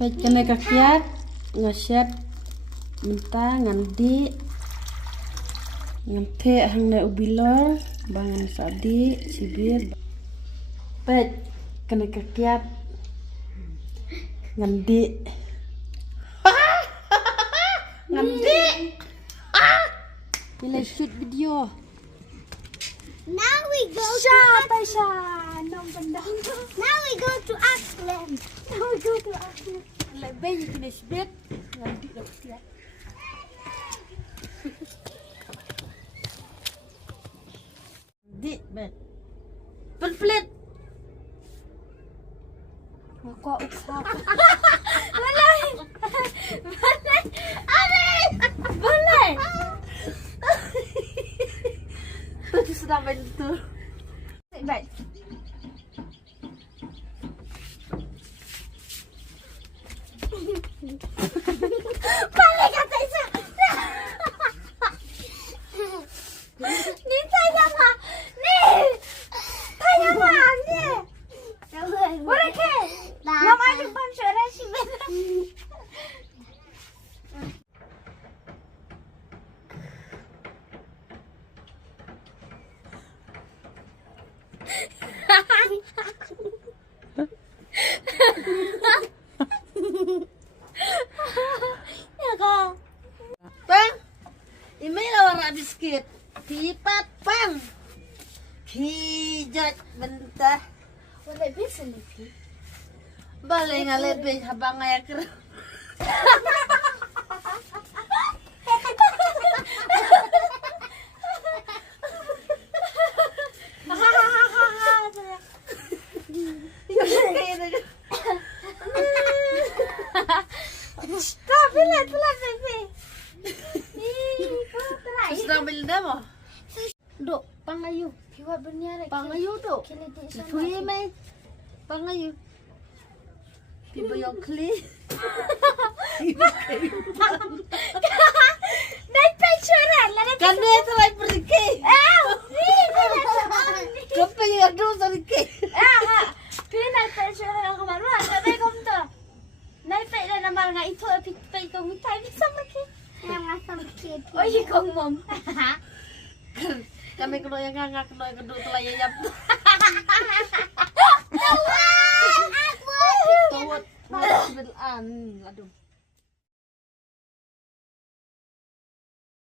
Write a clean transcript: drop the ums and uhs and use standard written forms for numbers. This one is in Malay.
Pait kena kakiat ngasyat mentah ngandi ngante hang na ubilor bangan sadi sibir. Pait kena kakiat ngandi ngandi nilai shoot video. Now we go Now we go to Auckland. Lebih kena sibir ngandi kakiat. Di bet. Pelit. Aku usah. Balay! Balay! Tadi sedang main itu. Baik. Balik kata Isa. Ni tanya ma. Ni. Tanya ma ni. Boleh ke? Nama ada pancora si benar. Ya kak. Bang, ini warna biskuit. Tipat bang. Hijat mentah. Boleh bisa lebih. Balik ngalebih habang ngaya ker. Pelan bebe. Sedang beli demo. Dok, pangayu. Piwa berniara. Pangayu dok. Tui mai. Pangayu. Piba yang kli. Naik pensiunan lah. Kan dia telah pergi. Kapan yang ada pergi? Naik pensiunan yang kemarin. Naik komputer. Naik pensiunan nama nga itu. Pipa itu minta bisa lagi. Yang asam kiri. Oh iya kong mom. Kami kena yang ngangak kena yang kedua telah yayap. Tawat. Tawat. Aduh.